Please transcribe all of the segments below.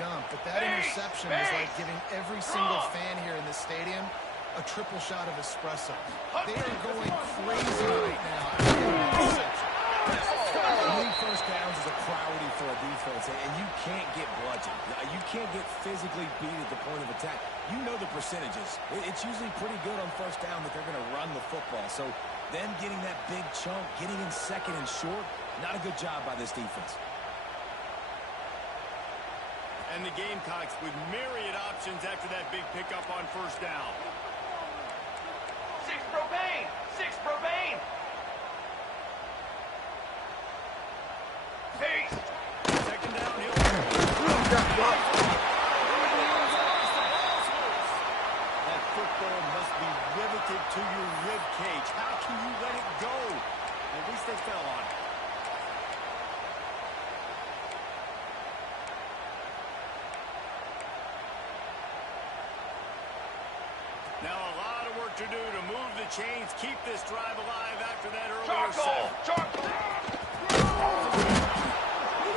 jump, but that interception was like giving every single fan here in the stadium a triple shot of espresso. They are going crazy right now. Winning first downs is a priority for a defense, and you can't get bludgeoned. You can't get physically beat at the point of attack. You know the percentages. It's usually pretty good on first down that they're going to run the football. So them getting that big chunk, getting in second and short, not a good job by this defense. And the Gamecocks with myriad options after that big pickup on first down. Six propane! Six propane! Peace! Second down, he'll... That football must be riveted to your rib cage. How can you let it go? At least they fell on it. Now a lot of work to do to move the chains, keep this drive alive after that earlier Charcoal! set. Charcoal!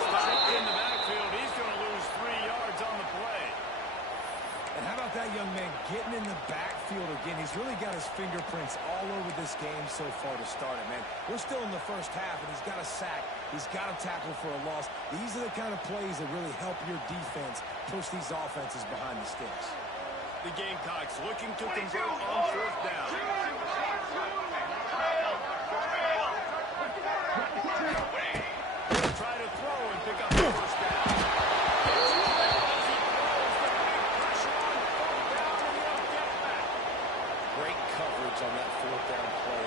Spiked in the backfield. He's going to lose 3 yards on the play. And how about that young man getting in the backfield again? He's really got his fingerprints all over this game so far to start it, man. We're still in the first half, and he's got a sack. He's got a tackle for a loss. These are the kind of plays that really help your defense push these offenses behind the sticks. The Gamecocks looking to convert on fourth down. They'll try to throw and pick up the first down. Great coverage on that fourth down play.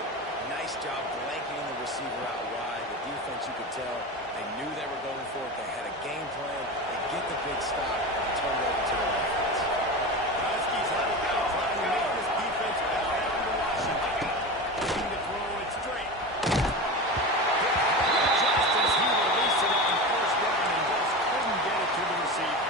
Nice job blanketing the receiver out wide. The defense, you could tell, they knew they were going for it. They had a game plan. They get the big stop and turn it over to the offense. Huskies have it down, trying to make this defense bow down to Washington. Looking to throw it straight. Just as he released it on first down and just couldn't get it to the receiver.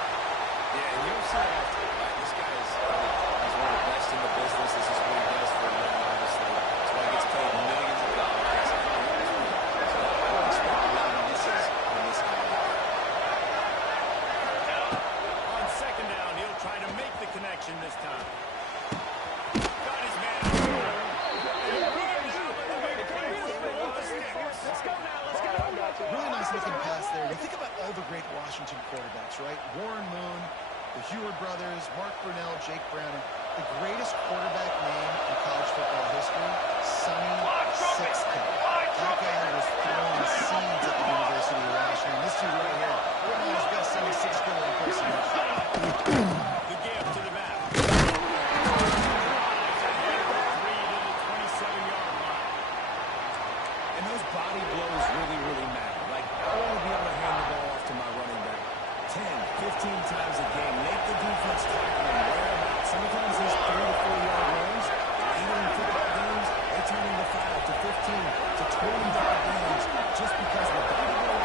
Yeah, and you'll see that often, right? This guy is he's one of the best in the business. This is what he does for a living, obviously. That's why he gets paid millions of dollars. So I don't expect a lot of misses from this guy. On second down, he'll try to make the connection this time. Got his man. Let's go now, let's go! Really nice looking pass there. You think about all the great Washington quarterbacks, right? Warren Moon, the Heward brothers, Mark Brunell, Jake Browning. The greatest quarterback name in college football history, Sonny Sixkin. That guy was throwing seeds at the University of Washington. This dude right here, one of his best Sonny Sixkin impersonation. The give to the back. 3 to the 27-yard line. And those body blows really, really matter. Like, I want to be able to hand the ball off to my running back 10, 15 times a game. Make the defense tackle and wear them out. Sometimes these 3 to 4 yard runs, later in football games, they turn into 5 to 15 to 20-yard games just because the body blow.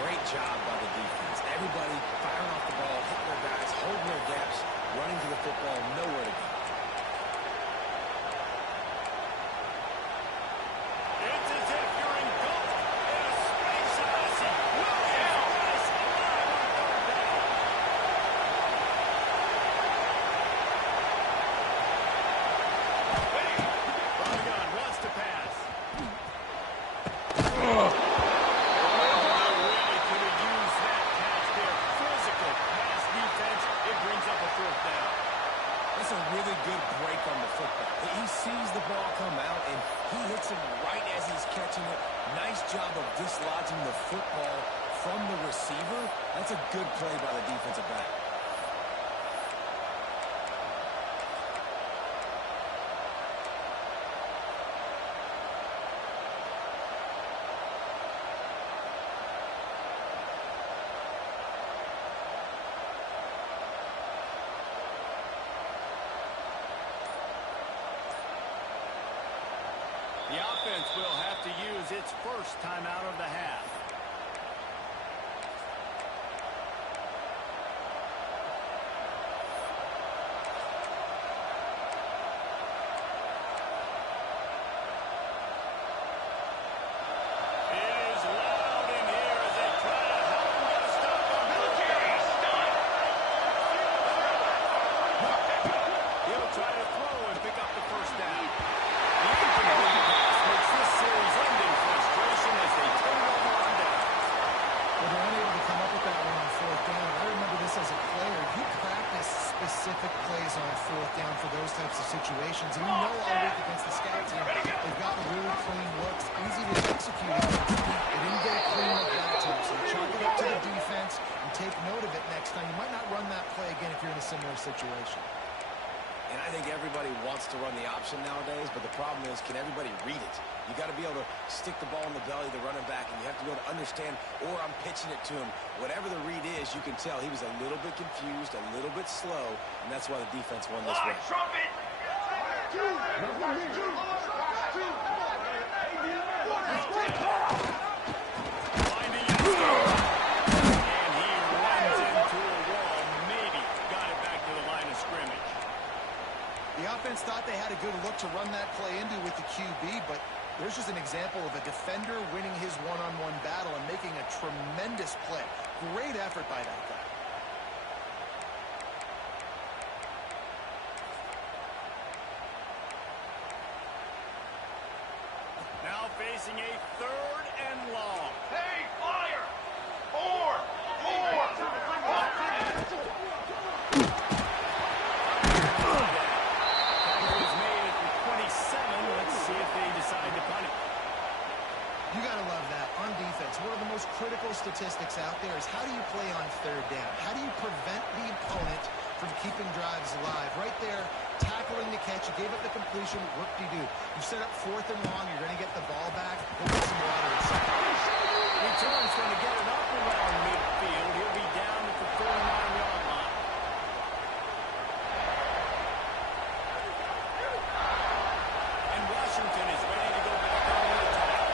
Great job by the defense. Everybody firing off the ball, hitting their guys, holding their gaps, running to the football, nowhere to go. It's as if you're engulfed in a space odyssey. Williams is alive on third down. From the gun, wants to pass. Really could have used that catch there. Physical pass defense. It brings up a fourth down. That's a really good break on the football. He sees the ball come out, and he hits it right as he's catching it. Nice job of dislodging the football from the receiver. That's a good play by the defensive back. The offense will have to use its first timeout of the half. everybody wants to run the option nowadays, but the problem is, can everybody read it? You got to be able to stick the ball in the belly of the running back, and you have to be able to understand, or I'm pitching it to him. Whatever the read is, you can tell he was a little bit confused, a little bit slow, and that's why the defense won this round. Trumpet! The offense thought they had a good look to run that play into with the QB, but there's just an example of a defender winning his one-on-one battle and making a tremendous play. Great effort by that guy. Now facing a 3rd and long. Hey, flyer! 4! You got to love that. On defense, one of the most critical statistics out there is how do you play on 3rd down? How do you prevent the opponent from keeping drives alive? Right there, tackling the catch. You gave up the completion. Whoop-de-doo. You set up 4th and long. You're going to get the ball back. Go get some water inside. Return's going to get it up around midfield. He'll be down at the 49-yard line. And Washington is ready to go back on the attack.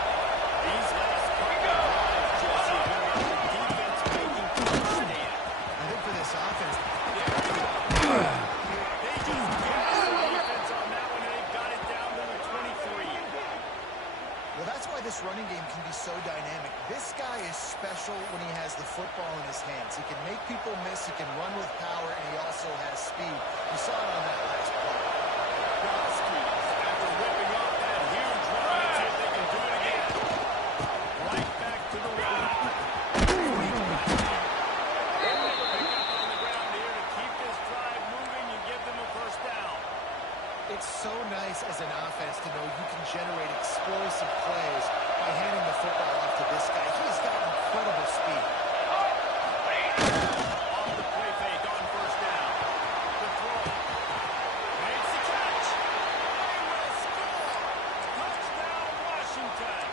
These last couple of drives, Jesse, have been about the defense making things stand. I think for this offense, They just gassed the defense on that one, and they got it down to the 23. well, that's why this running game can be so dynamic. This guy is special when he has the football in his hands. He can make people miss, he can run with power, and he also has speed. You saw it on that last play. After whipping off that huge run, let's see if they can do it again. Right back to the run. Pick up on the ground here to keep this drive moving and give them a 1st down. It's so nice as an offense to know you can generate explosive plays by handing the football off to this guy. He's got incredible speed. Off the play fake on 1st down. The throw. Makes the catch. They will score. Touchdown, Washington.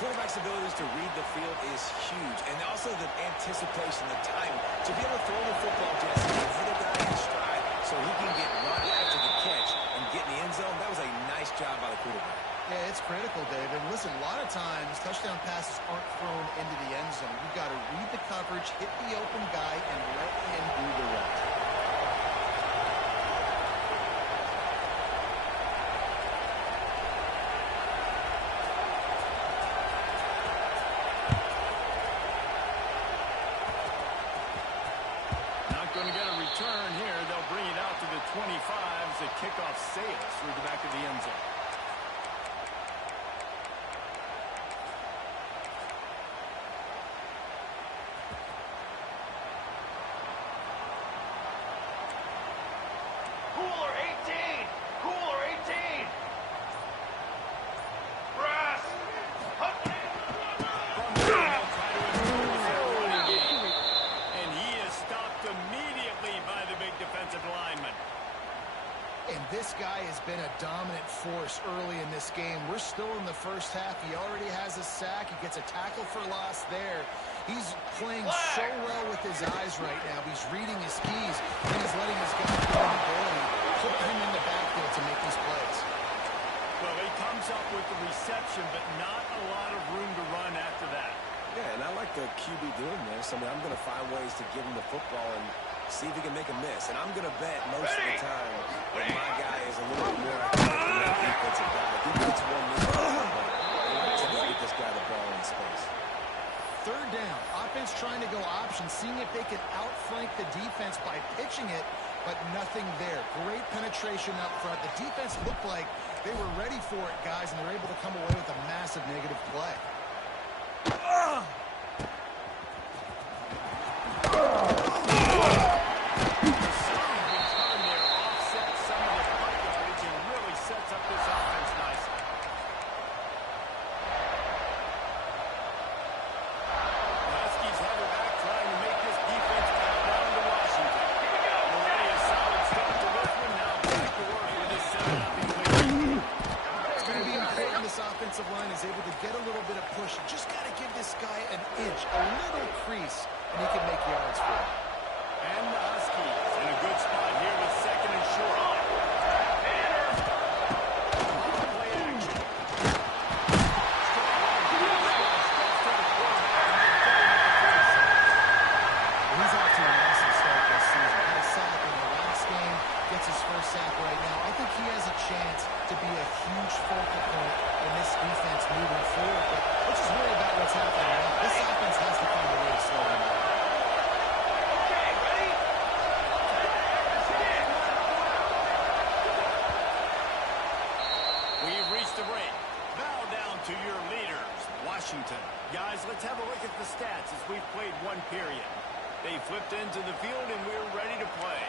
Quarterback's abilities to read the field is huge, and also the anticipation, the time to be able to throw the football, Jesse, and hit a guy in stride so he can get right after the catch and get in the end zone. That was a nice job by the quarterback. Yeah, it's critical, Dave. And listen, a lot of times touchdown passes aren't thrown into the end zone. You've got to read the coverage, hit the open guy, and let him do the rest. Not going to get a return here. They'll bring it out to the 25 as the kickoff sails through the back of the end zone. Cooler 18! Cooler 18! Brass! Hunt! From there, they'll try to impose their running game. And he is stopped immediately by the big defensive lineman. And this guy has been a dominant force early in this game. We're still in the 1st half. He already has a sack. He gets a tackle for loss there. He's playing so well with his eyes right now. He's reading his keys, and he's letting his guy get an ability, put him in the backfield to make these plays. Well, he comes up with the reception, but not a lot of room to run after that. Yeah, and I like the QB doing this. I mean, I'm going to find ways to give him the football and see if he can make a miss. And I'm going to bet most of the time that my guy is a little bit more athletic than that defensive guy. If he gets one miss, to get this guy the ball in space. 3rd down. Offense trying to go option, seeing if they can outflank the defense by pitching it, but nothing there. Great penetration up front. The defense looked like they were ready for it, guys, and they're able to come away with a massive negative play. offensive line is able to get a little bit of push. You just got to give this guy an inch, a little crease, and he can make yards for it. And the Huskies in a good spot here with second and short. Play action. He's off to a massive start this season. Had a sack in the last game, gets his first sack right now. I think he has a chance to be a huge focal point in this defense moving forward. But let's just worry about what's happening now. This offense has to find a way to slow him down. Okay, ready? We've reached the break. Bow down to your leaders, Washington. Guys, let's have a look at the stats as we've played one period. They flipped into the field and we're ready to play.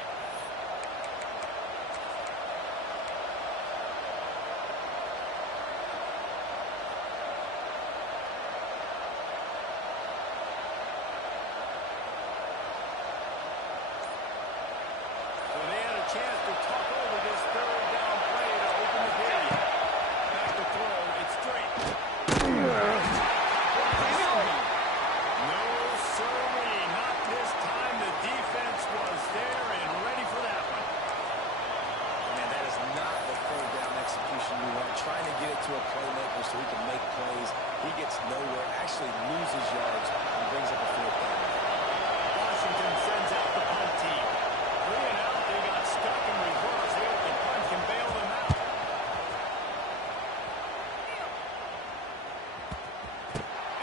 So they had a chance to talk over this third down play to open the period. Back to throw, it's straight. No, sirree, not this time. The defense was there and ready for that one. Man, that is not the third down execution you want. Trying to get it to a playmaker so he can make plays. He gets nowhere, actually loses yards, and brings up a fourth down. Washington sends out the punt team. 3 and out, they got stuck in reverse. Here, the punt can bail them out.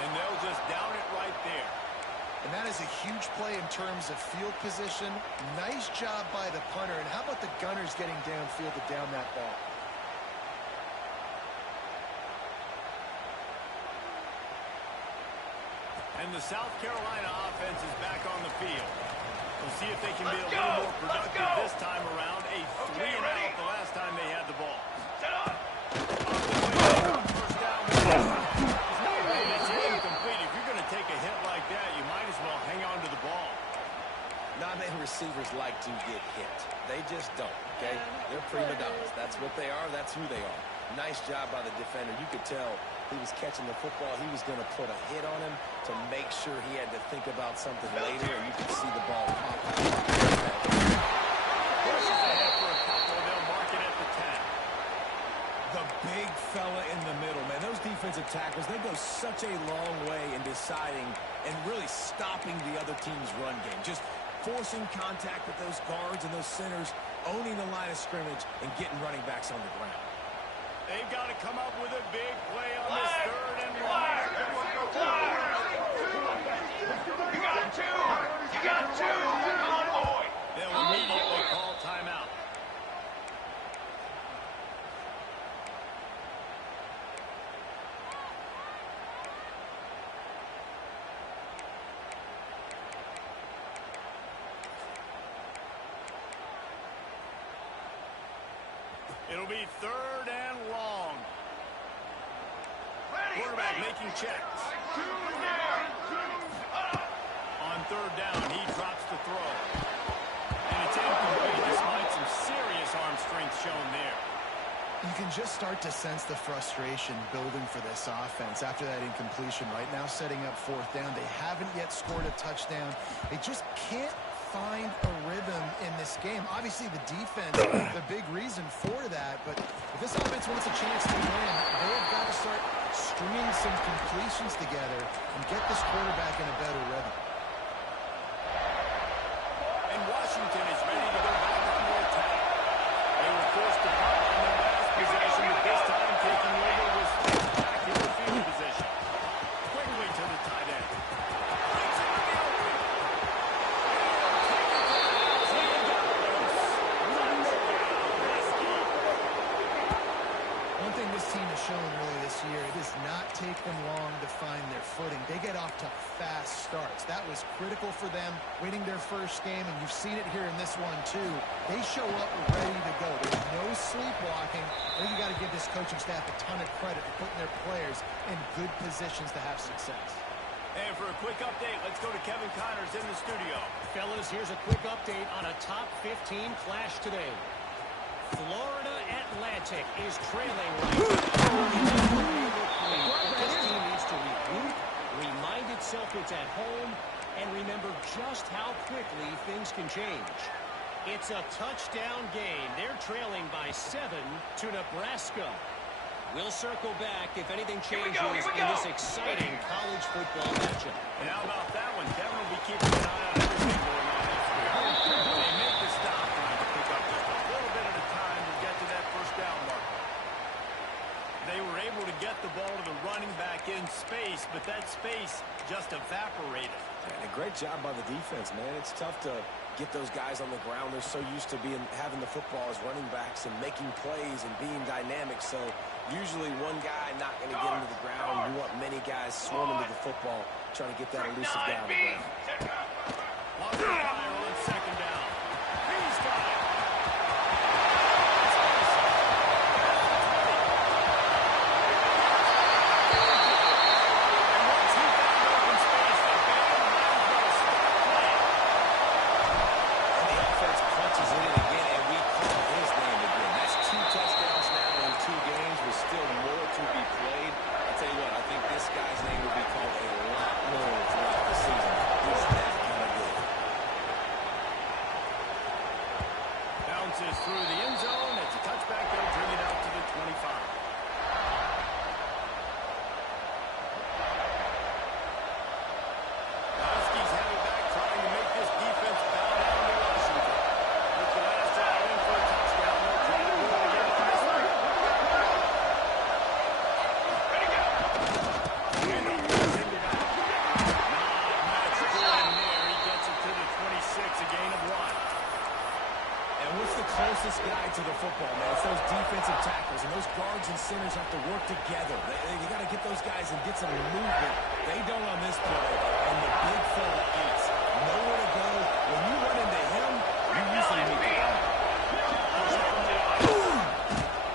And they'll just down it right there. And that is a huge play in terms of field position. Nice job by the punter. And how about the Gunners getting downfield to down that ball? And the South Carolina offense is back on the field. We'll see if they can be a little more productive this time around. A 3 and out the last time they had the ball. Set up. First down. It's incomplete. If you're going to take a hit like that, you might as well hang on to the ball. Not many receivers like to get hit. They just don't, okay? They're prima donnas. That's what they are. That's who they are. Nice job by the defender. You could tell he was catching the football. He was going to put a hit on him to make sure he had to think about something later, and you could see the ball pop out. Pushes ahead for a couple. They'll mark it at the 10. The big fella in the middle, man. Those defensive tackles, they go such a long way in deciding and really stopping the other team's run game. Just forcing contact with those guards and those centers, owning the line of scrimmage, and getting running backs on the ground. They've got to come up with a big play on this third and long. You got two. You got two. Come on, boy. They'll immediately call timeout. It'll be third and long. Quarterback making checks. On third down, he drops the throw. And it's incomplete despite some serious arm strength shown there. You can just start to sense the frustration building for this offense after that incompletion. Right now setting up fourth down. They haven't yet scored a touchdown. They just can't find a rhythm in this game. Obviously the defense, the big reason for that, but if this offense wants a chance to win, they've got to start stringing some completions together and get this quarterback in a better rhythm. And Washington is ready to go back on the attack. They were forced to punt on their last possession, but this time taking over was back in the field position. Quickly to the tight end. One thing this team has shown really this year, it does not take them long to find their footing. They get off to fast starts. That was critical for them winning their first game, and you've seen it here in this one too. They show up ready to go. There's no sleepwalking. I think you got to give this coaching staff a ton of credit for putting their players in good positions to have success. And for a quick update, let's go to Kevin Connors in the studio. Fellas, here's a quick update on a top 15 clash today. Florida Atlantic is trailing right now. change. It's a touchdown game. They're trailing by 7 to Nebraska. We'll circle back if anything changes in this exciting college football matchup. And how about that one? Kevin will be keeping an eye on everything going on. They make the stop, trying to pick up just a little bit at a time to get to that first down marker. They were able to get the ball to the running back in space, but that space just evaporated. And a great job by the defense, man. It's tough to get those guys on the ground. They're so used to having the football as running backs and making plays and being dynamic. So usually one guy not going to get into the ground. You want many guys swarming to the football, trying to get that elusive guy on the ground. Lost the fire on second down. He's got it. Through the end zone. It's a touchback. They'll bring it out to the 25. Huskies have it back, trying to make this defense bow down to Washington. With the last drive in for a touchdown, they'll try to move it again for this one. Ready to go. And they'll pass him back. Not much doing there. He gets it to the 26, a gain of 1. And what's the closest guy to the football, man? It's those defensive tackles, and those guards and centers have to work together. You got to get those guys and get some movement. They don't on this play, and the big fella eats. Nowhere to go. When you run into him, you usually meet the guy.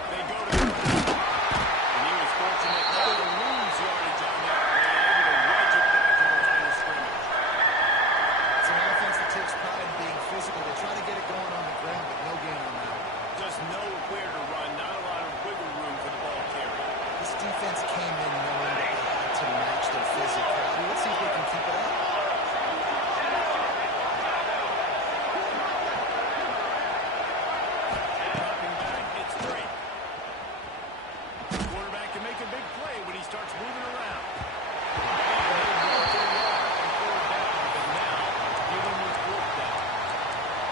They go to the ground, and he was fortunate not to lose yardage on that play, able to wedge it back to the line of scrimmage. It's an offense that takes pride in being physical. They try to get it going on the ground, but no gain on that. Just nowhere to run, not a lot of wiggle room for the ball carrier. This defense came in knowing that they had to match their physicality. Let's see if they can keep it up. Dropping back, it's three. The quarterback can make a big play when he starts moving around.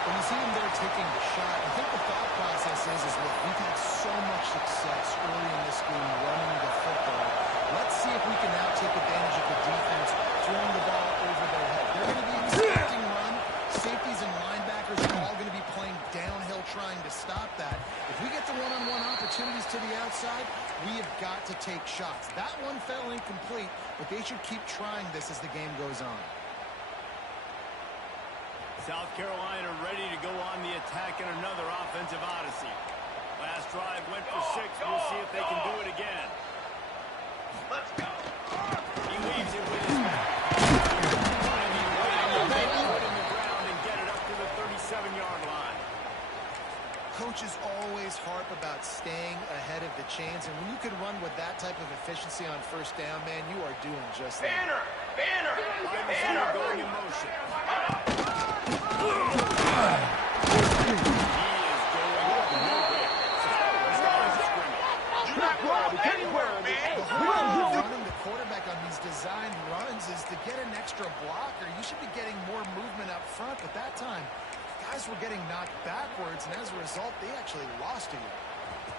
When you see him there taking the shot, I think the thought process is look, we've had so much success early in this game running the football. Let's see if we can now take advantage of the defense throwing the ball over their head. They're going to be expecting run. Safeties and linebackers are all going to be playing downhill trying to stop that. If we get the one-on-one opportunities to the outside, we have got to take shots. That one fell incomplete, but they should keep trying this as the game goes on. South Carolina ready to go on the attack in another offensive odyssey. Last drive went for 6. We'll see if they can do it again. Let's go. He leaves it with his back. They put in the ground and get it up to the 37-yard line. Coaches always harp about staying ahead of the chains, and when you can run with that type of efficiency on first down, man, you are doing just that. Banner! Wide receiver going in motion. He is going up nowhere. He's going to scrimmage. You're not going anywhere, man! The whole point of running the quarterback on these designed runs is to get an extra blocker. You should be getting more movement up front, but that time, guys were getting knocked backwards, and as a result, they actually lost to you.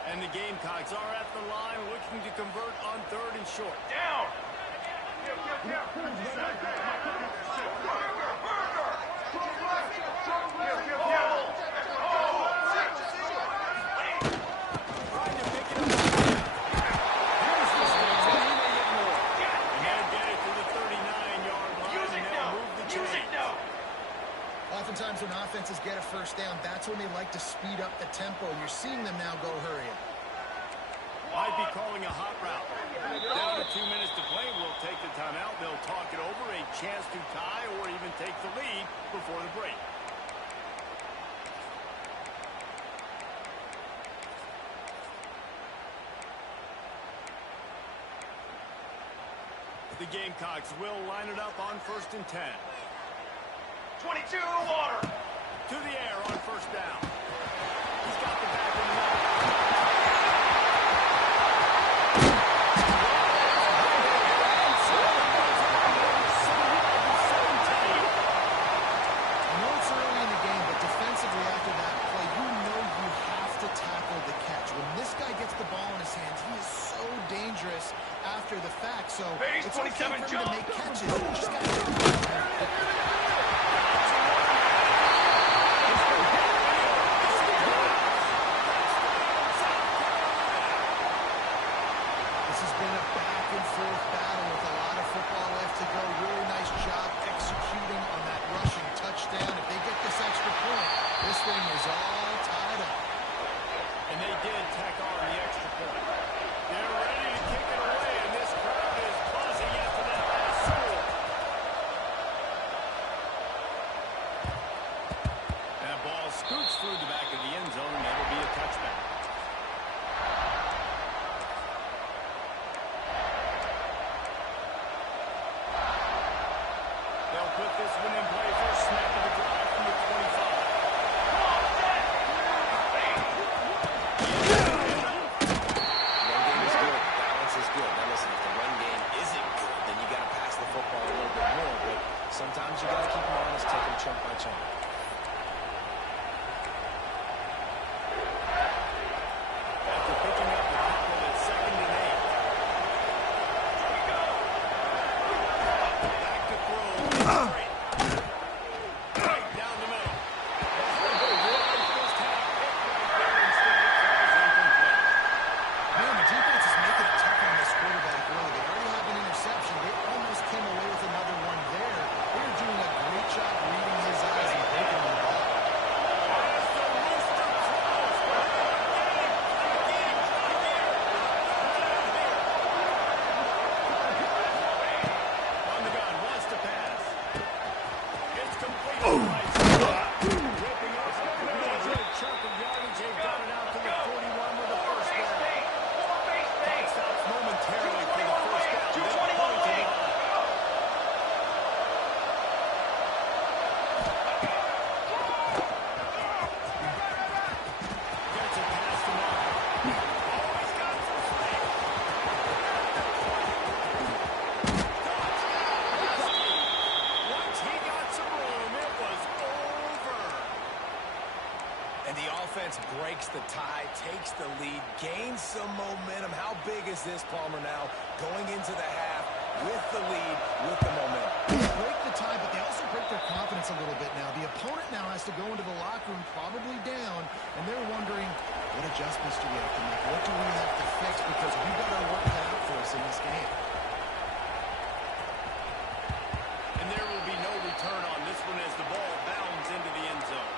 And the Gamecocks are at the line looking to convert on 3rd and short. Down! Oftentimes when offenses get a first down, that's when they like to speed up the tempo. You're seeing them now go hurrying. Might be calling a hot route. Down to 2 minutes to play. We'll take the timeout. They'll talk it over. A chance to tie or even take the lead before the break. The Gamecocks will line it up on 1st and 10. 22, water! to the air on first down. He's got the back in the middle. I know it's early in the game, but defensively after that play, you know you have to tackle the catch. When this guy gets the ball in his hands, he is so dangerous after the fact. So Base it's okay 27 for him to jump. make catches. You just got to This has been a back-and-forth battle with a lot of football left to go. Really nice job executing on that rushing touchdown. If they get this extra point, this thing is all tied up. And they did tack on the extra point. They're ready to kick it away, and this crowd is buzzing after that last score. That ball scoots through the back of the end zone, and it'll be a touchback. They'll put this one in play first snap of the drive from the 25. Run game is good. Balance is good. Now listen, if the run game isn't good, then you got to pass the football a little bit more. But sometimes you got to keep them honest, take them chunk by chunk. After picking up the tackle at 2nd and 8. Back to throw. Straight. Right down the middle. First half hit right there instead of incomplete. Man, the defense is making it tough on this quarterback early. They already have an interception. They almost came away with another one there. They're doing a great job reading his eyes and breaking the ball. As the rooster crows. On the gun, wants to pass. It's complete. Ripping up a major chunk of yardage. They've got it out to the 41 with the first down. Clock stops momentarily for the first down. They'll point to the line. Gets it past the mark. Oh, he's got some space. Once he got some room, it was over. And the offense breaks the tie, takes the lead, gains some momentum. How big is this, Palmer, now? Going into the half with the lead, with the momentum. They break the tie, but they also break their confidence a little bit now. The opponent now has to go into the locker room probably down, and they're wondering, what adjustments do we have to make? What do we have to fix? Because we've got our work cut out for us in this game. And there will be no return on this one as the ball bounds into the end zone.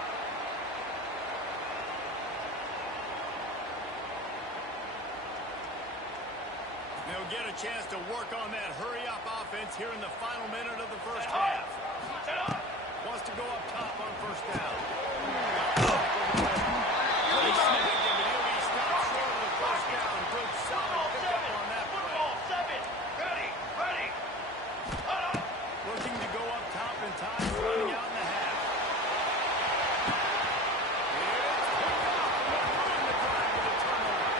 They'll get a chance to work on that hurry-up offense here in the final minute of the first half. Wants to go up top on first down. Good snag him, but he'll be stopped short of the first down. Good solid pickup on that play. Looking to go up top in time, running out in the half. It's picked up on the drive with a turnover.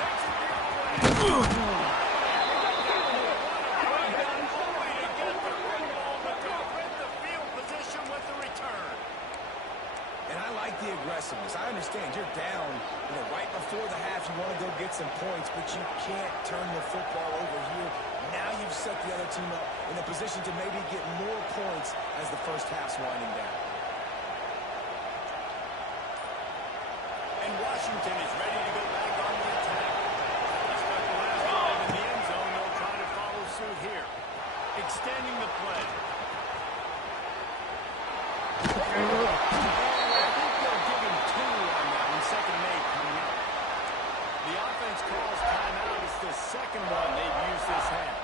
Takes it the other way. And I like the aggressiveness. I understand you're down, right before the half. You want to go get some points, but you can't turn the football over here. Now you've set the other team up in a position to maybe get more points as the first half's winding down. And Washington is ready to go back on the attack. He's got the last drive in the end zone. They'll try to follow suit here. Extending the play. I think they'll give him 2 on that one. 2nd and 8 coming up. The offense calls timeout. It's the second one they've used this half.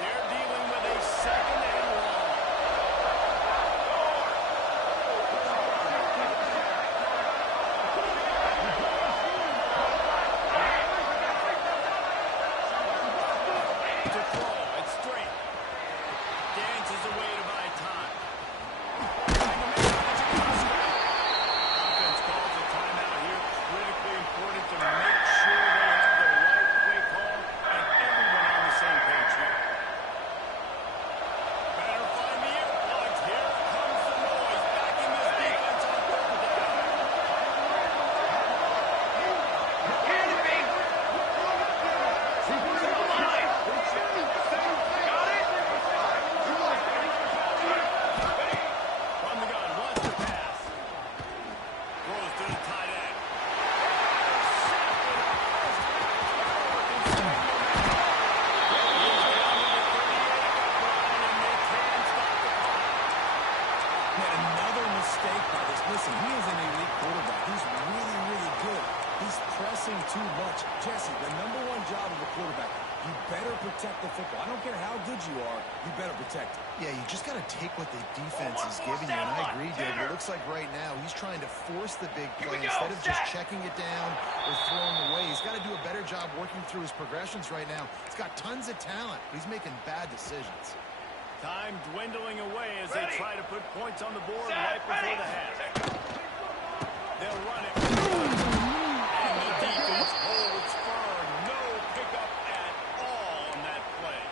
They're dealing with a 2nd and 1. To throw, it's straight. Dances away to buy time. much. Jesse, the #1 job of a quarterback, you better protect the football. I don't care how good you are, you better protect it. Yeah, you just got to take what the defense is giving you, and I agree, David. It looks like right now he's trying to force the big play instead of just checking it down or throwing away. He's got to do a better job working through his progressions right now. He's got tons of talent, but he's making bad decisions. Time dwindling away as they try to put points on the board right before the half. They'll run it. And the defense holds firm. No pickup at all on that play.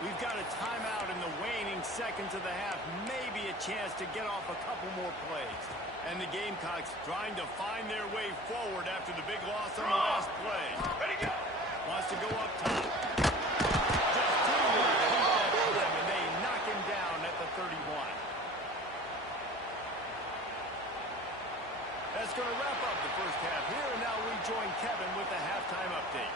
We've got a timeout in the waning seconds of the half. Maybe a chance to get off a couple more plays. And the Gamecocks trying to find their way forward after the big loss on the last play. Ready, go. Wants to go up top. Just 2 minutes and they knock him down at the 31. That's going to wrap up the first half here, and now we join Kevin with the halftime update.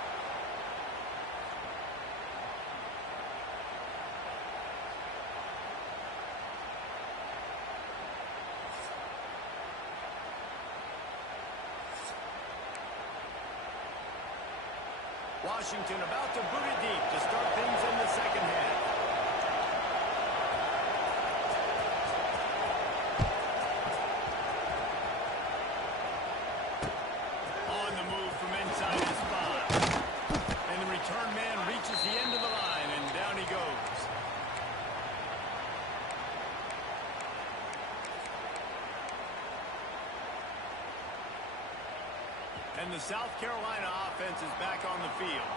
Washington about to boot it deep to start things in the second half. On the move from inside his 5. And the return man reaches the end of the line, and down he goes. And the South Carolina offense is back on the field.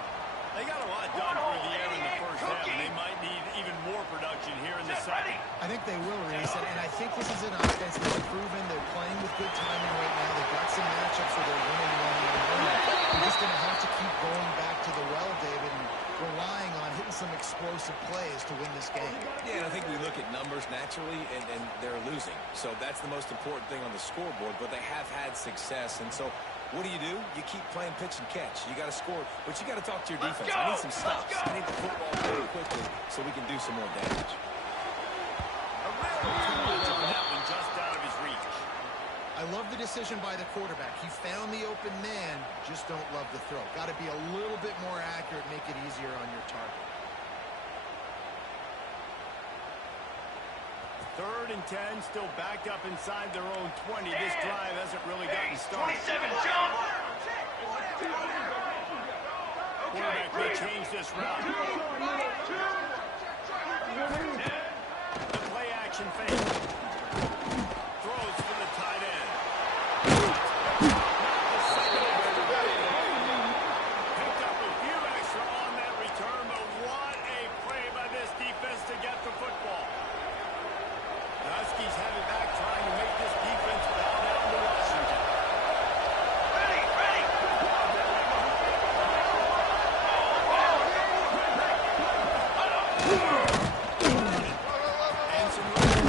They got a lot done through the air in the first half, and they might need even more production here in the second. I think they will, Reese, and I think this is an offense that's proven they're playing with good timing right now. They've got some matchups where they're winning one. They're just going to have to keep going back to the well, David, and relying on hitting some explosive plays to win this game. Yeah, and I think we look at numbers naturally, and they're losing. So that's the most important thing on the scoreboard, but they have had success. And so what do? You keep playing pitch and catch. You got to score, but you got to talk to your defense. I need some stops. I need the football very quickly so we can do some more damage. A rare too on that one, just out of his reach. I love the decision by the quarterback. He found the open man, just don't love the throw. Got to be a little bit more accurate, make it easier on your target. 3rd and 10, still backed up inside their own 20. This drive hasn't really gotten started. 27, jump! Quarterback may change this route. The play action fake. Throws for the tight end. Not the second extra. Picked up a few extra on that return, but what a play by this defense to get the football. The Huskies have it back, trying to make this defense bow down to Washington. Ready, ready! And some room.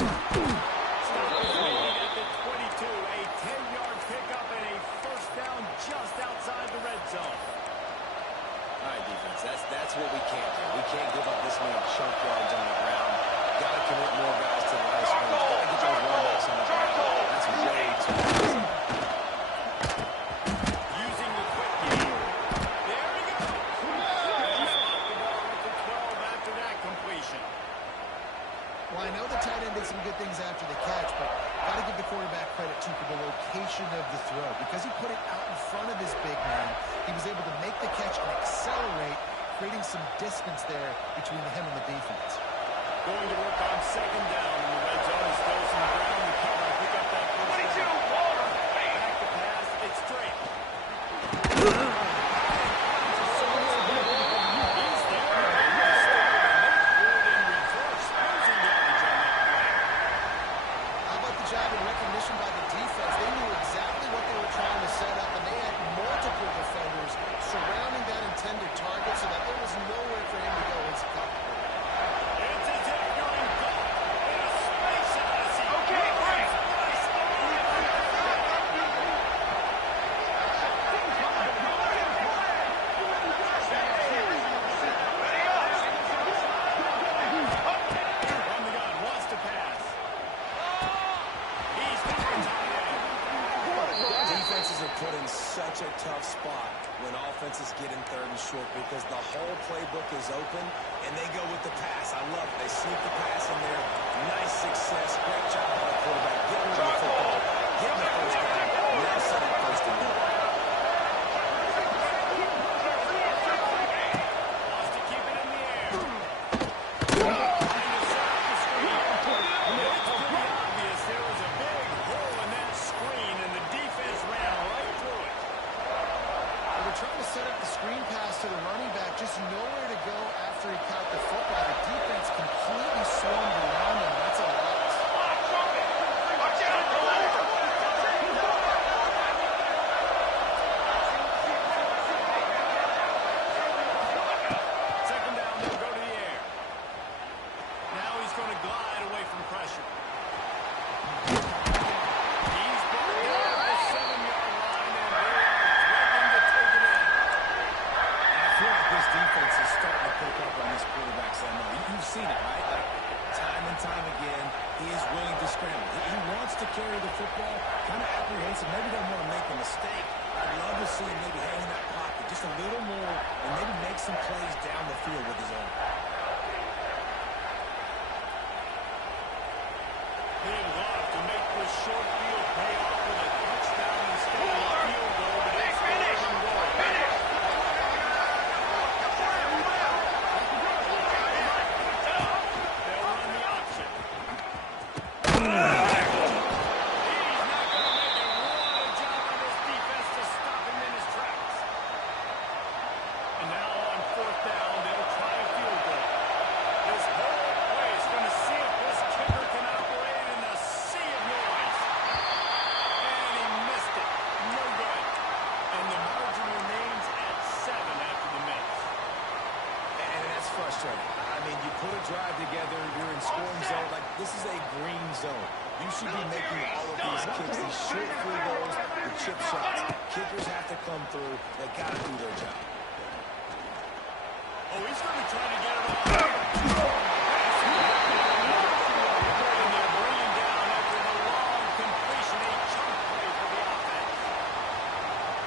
Stop at the 22. A 10-yard pickup and a first down just outside the red zone. All right, defense, that's what we can't do. We can't give up this many chunk yards on the ground. Got to commit more guys to the line of scrimmage. Got to get those runbacks on the ground. That's way too easy. Using the quick game. There we go. Spot the ball at the 12 after that completion. Well, I know the tight end did some good things after the catch, but got to give the quarterback credit, too, for the location of the throw. Because he put it out in front of his big man, he was able to make the catch and accelerate, creating some distance there between him and the defense. Going to work on second down in the red zone. Still some ground to cover to pick up that first 22, down. water! Back to pass. It's straight. How about the job and recognition by the defense? They knew exactly what they were trying to set up, and they had multiple defenders surrounding that intended target so that there was nowhere for him to go once he caught the ball. It's as if you're engulfed in a space odyssey. Okay, break! when offenses get in third and short because the whole playbook is open, and they go with the pass. I love it. They sneak the pass in there. Nice success. Great job by the quarterback. Getting rid of the football. Getting the first down. Now set up first and goal. Wants to keep it in the air. Trying to set up the screen. It's pretty obvious there was a big hole in that screen, and the defense ran right through it. They were trying to set up the screen pass to the running back, just nowhere to go after he caught the football. The defense completely swarmed around him. That's a loss. Watch out, go over. Second down, they'll go to the air. Now he's going to glide away from pressure. He's brought down at the 7-yard line, and they are threatening to take it in. I feel like this defense is starting to pick up on these quarterbacks. You've seen it, right? Like, time and time again, he is willing to scramble. He wants to carry the football, kind of apprehensive, maybe doesn't want to make a mistake. I'd love to see him maybe hang in that pocket just a little more and maybe make some plays down the field with his own. They'd love to make this short field pay off with a touchdown instead of a field goal, but it's Finish. third and goal. Finish. They'll run the option. He's not going to make it. What a job by this defense to stop him in his tracks. And now on fourth down, they'll try a field goal. This whole play is going to see if this kicker can operate in a sea of noise. And he missed it. No good. And the margin remains at 7 after the miss. And that's frustrating. I mean, you put a drive together, you're in scoring zone. Like, this is a green zone. You should be making all of these kicks, these short field goals, the chip shots. Kickers have to come through. They got to do their job. Oh, he's going to try to get it off. And they'll bring him down after the long completion, a chunk play for the offense.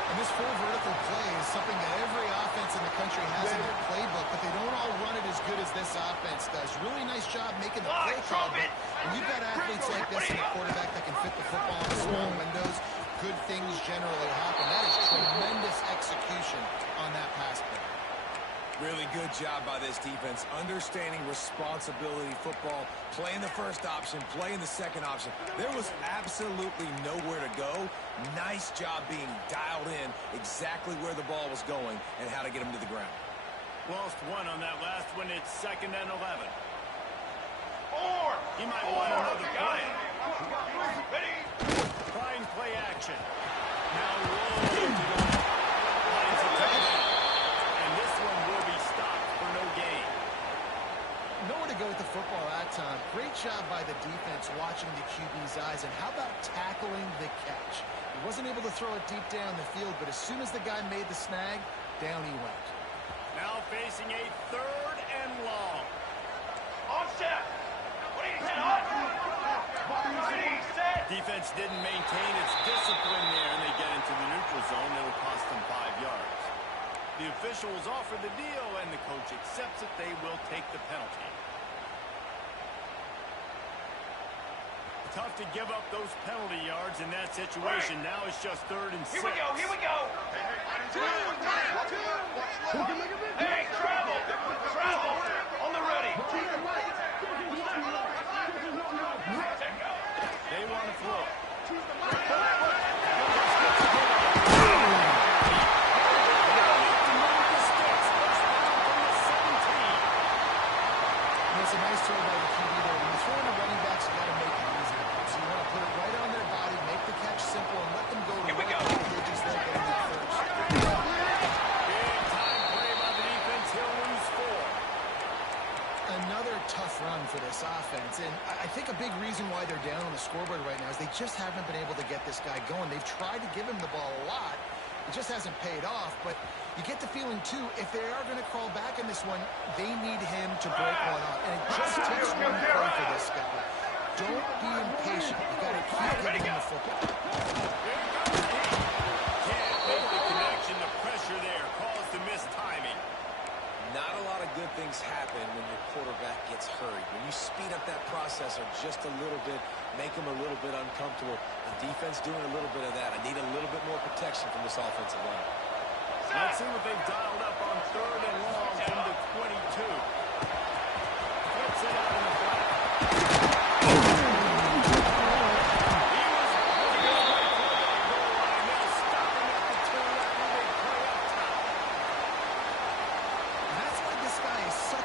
And this full vertical play is something that every offense in the country has in their playbook, but they don't all run it as good as this offense does. Really nice job making the play call, but when you've got athletes like this and a quarterback that can fit the football in small windows, good things generally happen. That is tremendous execution on that pass play. Really good job by this defense, understanding responsibility football, playing the first option, playing the second option. There was absolutely nowhere to go. Nice job being dialed in exactly where the ball was going and how to get him to the ground. Lost one on that last one. It's 2nd and 11. He might Four. want another play. Ready. Trying play action. Now rolling to the left. Finds a tight end. And this one will be stopped for no gain. Nowhere to go with the football that time. Great job by the defense watching the QB's eyes. And how about tackling the catch? He wasn't able to throw it deep down the field, but as soon as the guy made the snag, down he went. Now facing a 3rd and long. On set. What do you set on? Ready, set. Defense didn't maintain its discipline there, and they get into the neutral zone. It'll cost them 5 yards. The officials offer the deal, and the coach accepts it. They will take the penalty. Tough to give up those penalty yards in that situation. Now it's just 3rd and 6. Here we go. Here we go. Hey, travel. Travel. On the ready. They want to throw. It's a nice throw by the QB there. When you're throwing the running backs, you got to make it easy. So you want to put it right on their body, make the catch simple, and let them go to Here we work. go. They just let them get first. Big time play by the defense. He'll lose 4. Another tough run for this offense, and I think a big reason why they're down on the scoreboard right now is they just haven't been able to get this guy going. They've tried to give him the ball a lot. It just hasn't paid off, but you get the feeling, too, if they are going to crawl back in this one, they need him to break one off. And it just takes one play for this guy. Don't be impatient. You got to keep giving him the football. Can't make the connection. The pressure there speed up that process or just a little bit, make them a little bit uncomfortable. The defense doing a little bit of that. I need a little bit more protection from this offensive line. Let's see what they've dialed up on 3rd and long from the 22. Flips it out in the flat.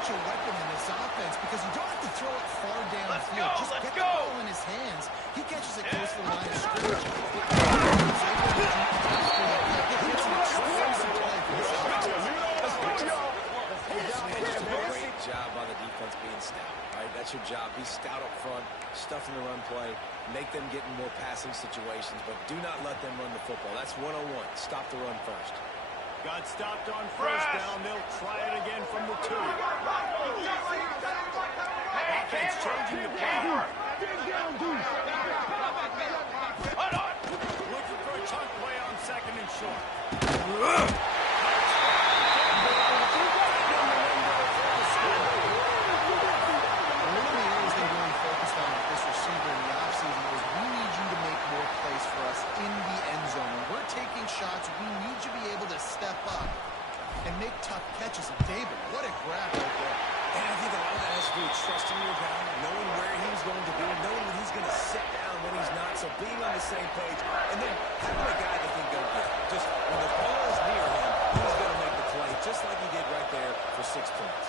A weapon in this offense because you don't have to throw it far downfield. Just get the ball in his hands. He catches it close to the line of scrimmage. Great job by the defense being stout. All right, that's your job. Be stout up front, stuff in the run play, make them get in more passing situations, but do not let them run the football. That's 101. Stop the run first. Got stopped on 1st down. They'll try it again from the 2. Offense changing the play. Looking for a chunk play on 2nd and short. One of the areas they really focused on with this receiver in the offseason was we need you to make more plays for us in the end zone. When we're taking shots, we need you to be able to step up and make tough catches. And David, what a grab right there. And I think a lot of that has to do with trusting your guy, knowing where he's going to be, knowing when he's going to sit down, when he's not. So being on the same page, and then having a guy that can go get it. Just when the ball is near him, he's going to make the play, just like he did right there for 6 points.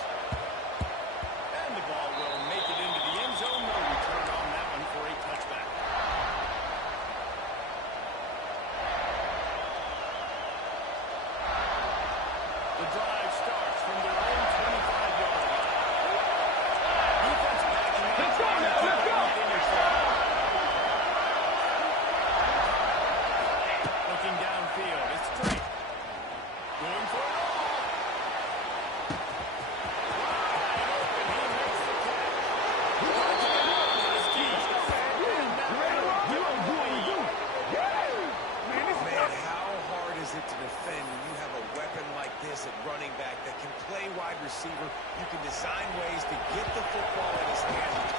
And the ball will make it into the end zone. No return on that one for a touchback. The drive starts from their own 25-yard line. Defense backing up. Let's go, let's go! Looking downfield. It's straight. Going for it all. Wide open. He makes the catch. Man, how hard is it to defend when you have a weapon like this at running back that can play wide receiver? You can design ways to get the football in his hands.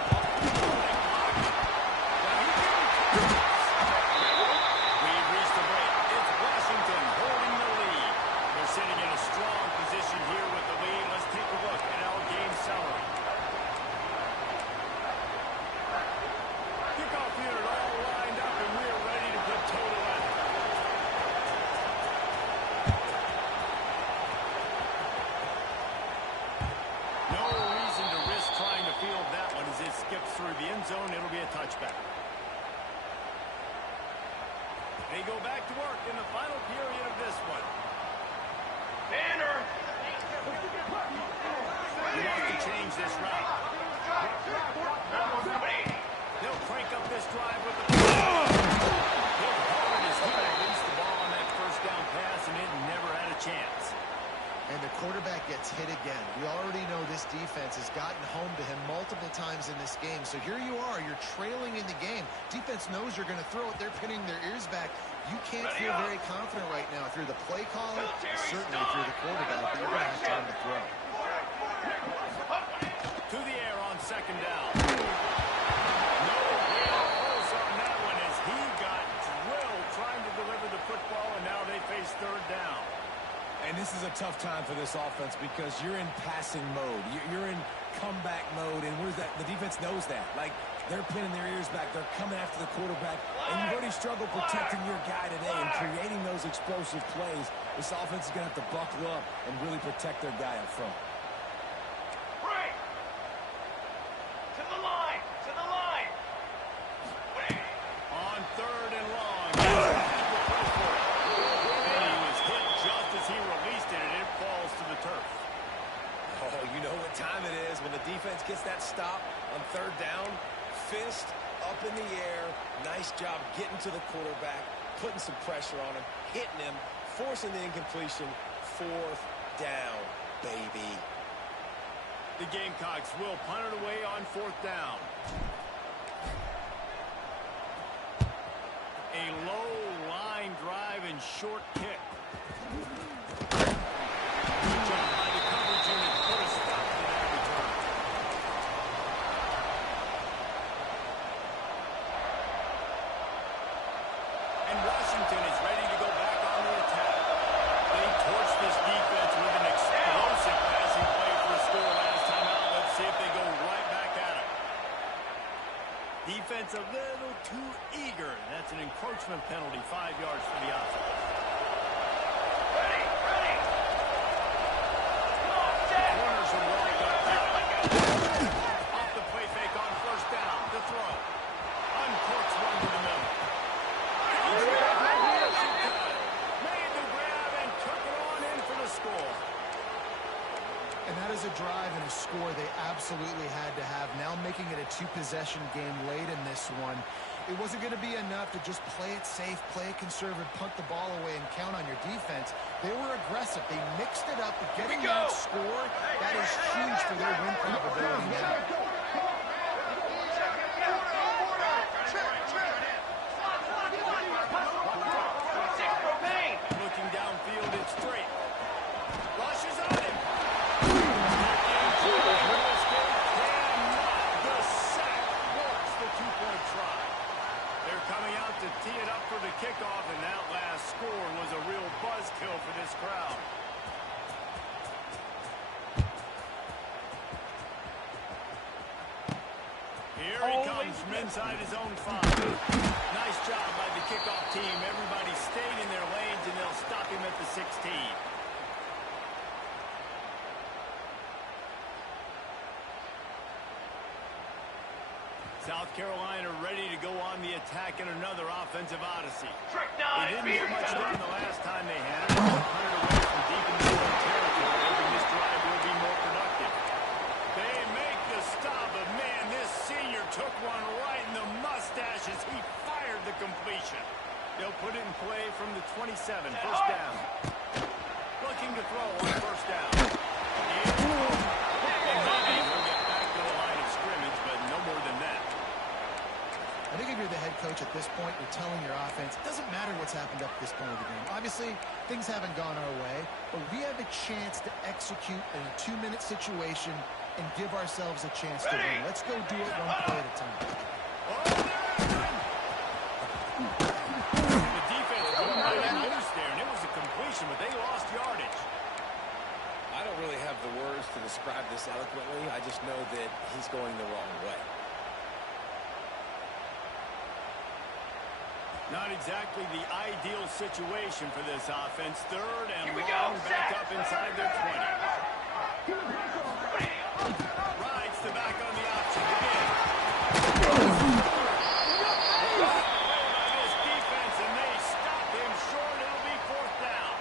We've reached the break. It's Washington holding the lead. They're sitting in a strong position here with the lead. Let's take a look at our game summary. Kickoff unit all lined up, and we're ready to put total at it. No reason to risk trying to field that one as it skips through the end zone. It'll be a touchback. They go back to work in the final period of this one. Banner! He wants to change this route. They'll crank up this drive with the hit hard as he released the ball on that 1st down pass, and it never had a chance. And the quarterback gets hit again. We already know this defense has gotten home to him multiple times in this game. So here you are. You're trailing in the game. Defense knows you're going to throw it. They're pinning their ears back. You can't feel very confident right now. If you're the play caller, certainly if you're the quarterback, but you're going to have time to throw. To the air on 2nd down. No real pulse on that one as he got drilled trying to deliver the football, and now they face 3rd down. And this is a tough time for this offense because you're in passing mode. You're in comeback mode, and where's that? The defense knows that. Like, they're pinning their ears back. They're coming after the quarterback, and you've already struggled protecting your guy today and creating those explosive plays. This offense is going to have to buckle up and really protect their guy up front. Break! To the line! To the line! On 3rd and long. And he was hit just as he released it, and it falls to the turf. Oh, you know what time it is when the defense gets that stop on 3rd down. Fist up in the air. Nice job getting to the quarterback, putting some pressure on him, hitting him, forcing the incompletion. 4th down, baby. The Gamecocks will punt it away on 4th down. A low line drive and short kick. Good job by the coverage unit to put a stop to that return. penalty, 5 yards for the offense. Ready, ready. Come on, set. Corners are walled up tight. Off the play fake on first down. The throw. Uncorks one to the middle. Made the grab and took it on in for the score. And that is a drive and a score they absolutely had to have. Now making it a two-possession game late in this one. It wasn't going to be enough to just play it safe, play it conservative, punt the ball away, and count on your defense. They were aggressive. They mixed it up. Getting that score, that is huge for their win probability now. Looking downfield, it's straight. Rushes on him. The sack works the two-point try. They're coming out to tee it up for the kickoff, and that last score was a real buzzkill for this crowd. Here he comes from inside his own 5. Nice job by the kickoff team. Everybody stayed in their lanes, and they'll stop him at the 16. South Carolina ready to go on the attack in another offensive odyssey. They didn't get much done the last time they had it. Hunted away from deep in the own territory. Hoping this drive will be more productive. They make the stop, but man, this senior took one right in the mustache as he fired the completion. They'll put it in play from the 27, first down. Looking to throw on first down. And maybe we'll get back to the line of scrimmage, but no more than that. I think if you're the head coach at this point, you're telling your offense, it doesn't matter what's happened up to this point of the game. Obviously, things haven't gone our way, but we have a chance to execute in a 2-minute situation and give ourselves a chance to win. Let's go do it one play at a time. The defense going right at loose there, and it was a completion, but they lost yardage. I don't really have the words to describe this eloquently. I just know that he's going the wrong way. Not exactly the ideal situation for this offense. Third and long, back up inside their 20. Rides the back on the option again. By this defense, and they stop him short. It'll be fourth down.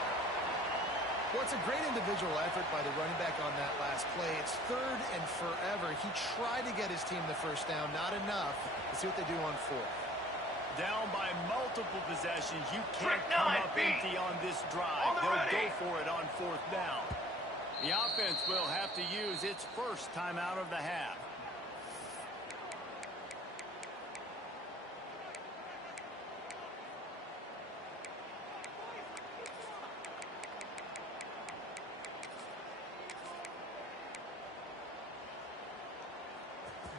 Well, it's a great individual effort by the running back on that last play. It's third and forever. He tried to get his team the first down. Not enough. Let's see what they do on fourth. Down by multiple possessions. You can't come up empty on this drive. They'll go for it on fourth down. The offense will have to use its first timeout of the half.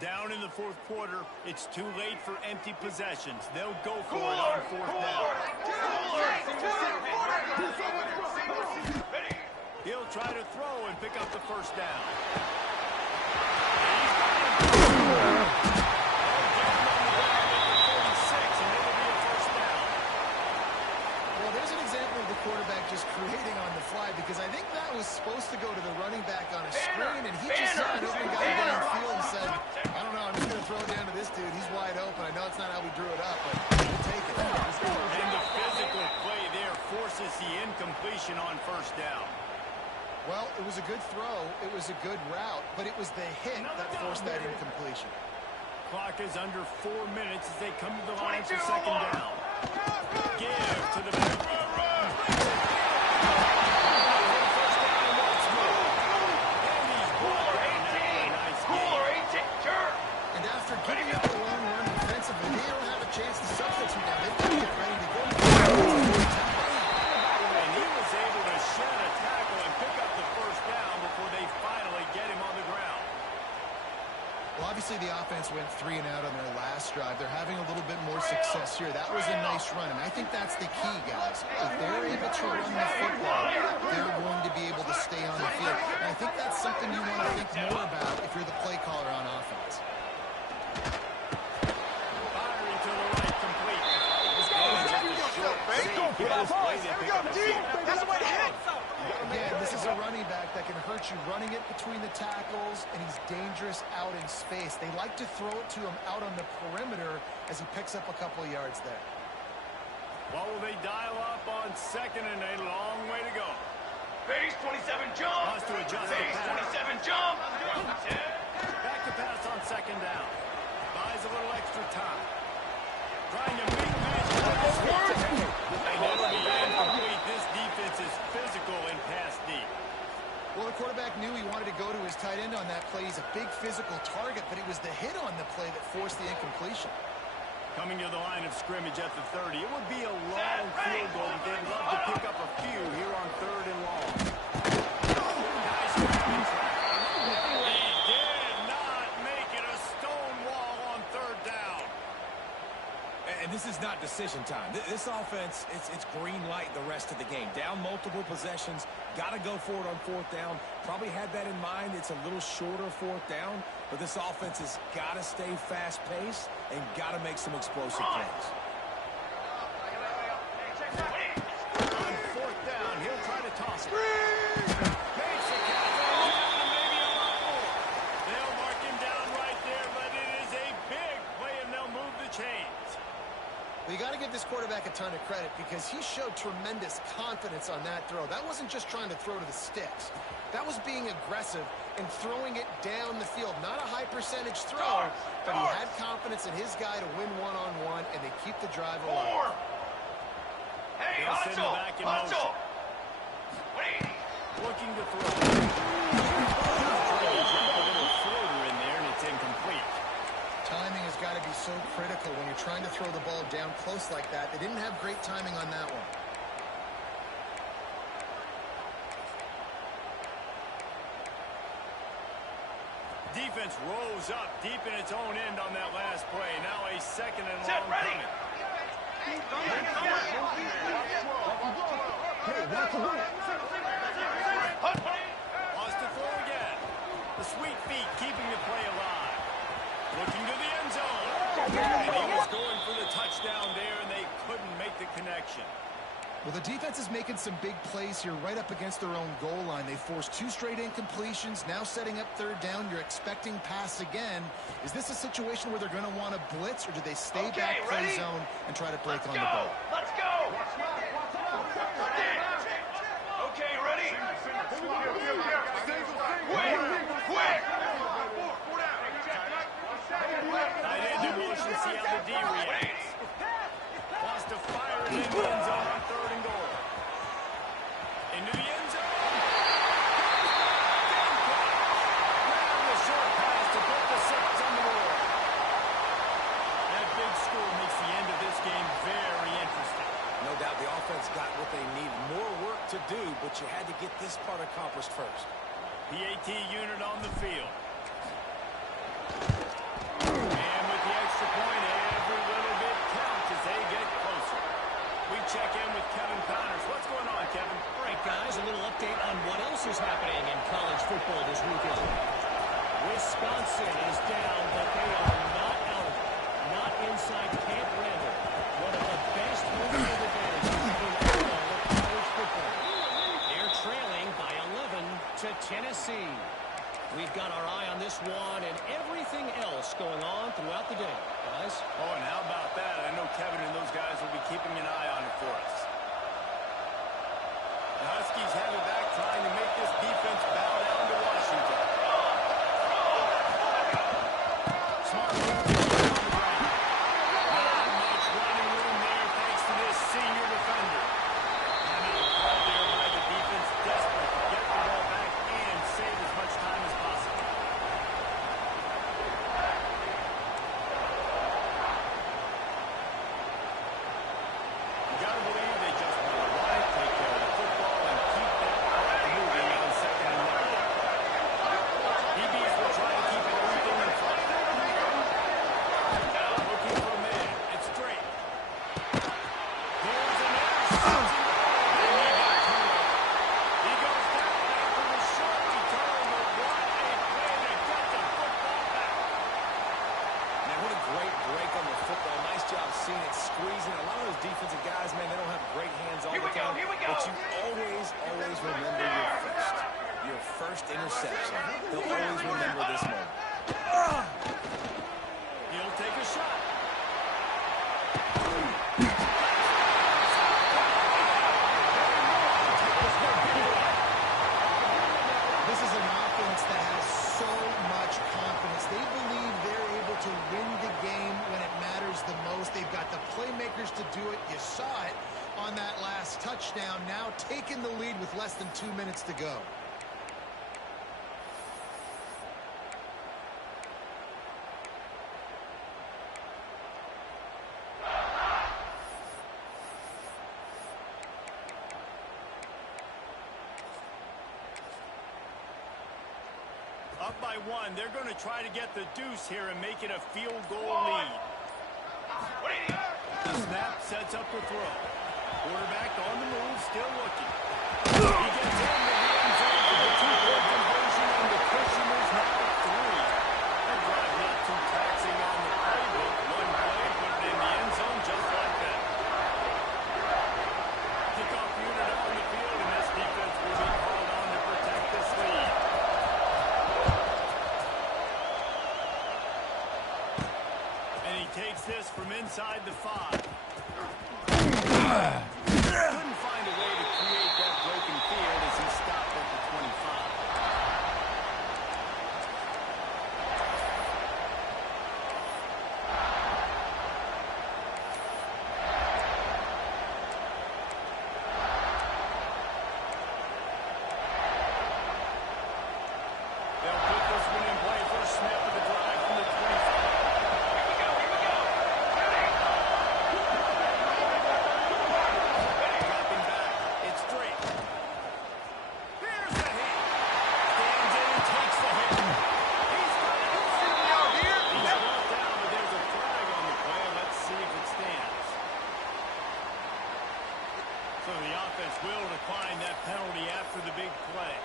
Down in the fourth quarter, it's too late for empty possessions. They'll go for it on fourth down. He'll try to throw and pick up the first down. Well, there's an example of the quarterback just creating on the fly, because I think that was supposed to go to the running back on a screen, and he just saw an open guy downfield and said, I don't know, I'm just going to throw it down to this dude. He's wide open. I know it's not how we drew it up, but we'll take it. And the physical play there forces the incompletion on first down. Well, it was a good throw. It was a good route, but it was the hit that forced that incompletion. Clock is under 4 minutes as they come to the line for second down. Give to the back. And after giving up a long run defensively, they don't have a chance to substitute now. They've got to get ready to go. And he was able to shed a tackle and pick up the first down before they finally get him on the ground. Well, obviously the offense went 3 and out on their last drive. They're having a little bit more success here. That was a nice run, and I think that's the key, guys. If they're able to run the football, they're going to be able to stay on the field. And I think that's something you want to think more about if you're the play caller on offense. Firing to the right, complete. This game is just a that can hurt you running it between the tackles, and he's dangerous out in space. They like to throw it to him out on the perimeter as he picks up a couple of yards there. What will they dial up on second and a long way to go? Base 27 jump. Wants to adjust the Base pass. 27 jump. Back to pass on second down. Buys a little extra time. Trying to meet this. And that'll be incomplete. This defense is physical and pass deep. Well, the quarterback knew he wanted to go to his tight end on that play. He's a big physical target, but it was the hit on the play that forced the incompletion. Coming to the line of scrimmage at the 30. It would be a long field goal, but they'd love to pick up a few here on third and long. Nice rapid track. He did not make it a stone wall on third down. And this is not decision time. This offense, it's green light the rest of the game. Down multiple possessions, got to go for it on fourth down. Probably had that in mind. It's a little shorter fourth down, but this offense has got to stay fast-paced and got to make some explosive plays. On fourth down, he'll try to toss it. Makes the catch. Maybe a lot more. They'll mark him down right there, but it is a big play, and they'll move the chains. Well, you got to give this quarterback a ton of credit because he showed tremendous confidence on that throw. That wasn't just trying to throw to the sticks. That was being aggressive and throwing it down the field. Not a high percentage throw, but he had confidence in his guy to win one-on-one, and they keep the drive alive. Hey, They'll send it hustle! back in Hustle! motion. Looking to throw. Drop a little floater in there, and it's incomplete. Timing has got to be so critical when you're trying to throw the ball down close like that. They didn't have great timing on that one. Defense rose up deep in its own end on that last play. Now a second and Set, long ready. coming. Wants to throw again. The sweet feet keeping the play alive. Looking to the end zone. And he was going for the touchdown there, and they couldn't make the connection. Well, the defense is making some big plays here right up against their own goal line. They forced 2 straight incompletions, now setting up third down. You're expecting pass again. Is this a situation where they're going to want to blitz, or do they stay back play zone and try to break on the ball? Let's go! Okay, ready? Quick! Quick! Tight end in motion, see how the D reacts. Wants to fire it in the end zone on third and goal. Into the end zone. Grabbing the short pass to put the Sixers on the board. That big score makes the end of this game very interesting. No doubt the offense got what they need. More work to do, but you had to get this part accomplished first. PAT unit on the field. And with the extra point, every little bit counts as they get closer. We check in with Kevin Connors. What's going on, Kevin? All right, guys, a little update on what else is happening in college football this weekend. Wisconsin is down, but they are not out. Not inside Camp Randall. One of the best home field advantages in all of college football. They're trailing by 11 to Tennessee. We've got our eye on this one and everything else going on throughout the day, guys. Oh, and how about that? I know Kevin and those guys will be keeping an eye on it for us. The Huskies have it back, trying to make this defense bow down to Washington. Smart move on the ground. Not much running room there thanks to this senior defender. Timeout called there by the defense, desperate to get the ball back and save as much time as possible. You got to believe they just want to run it, take care of the football, and keep that first interception. He'll always remember this moment. He'll take a shot. This is an offense that has so much confidence. They believe they're able to win the game when it matters the most. They've got the playmakers to do it. You saw it on that last touchdown. Now taking the lead with less than 2 minutes to go. Up by 1. They're going to try to get the deuce here and make it a field goal lead. The snap sets up the throw. Quarterback on the move, still looking. He gets in the end zone for the 2-point conversion, and the cushion is now 3. That drive not too taxing on the playbook. One play, put it in the end zone just like that. Kickoff unit out on the field, and this defense will be called on to protect this lead. And he takes this from inside the 5. Couldn't find a way to create that broken field as he stopped at the 25. They'll put this one in play for a snap of the drive from the 25. Dropping back. It's Drake. Here's the hit. Stands in and takes the hit. He's got it. He's brought down, but there's a flag on the play. Let's see if it stands. So the offense will decline that penalty after the big play.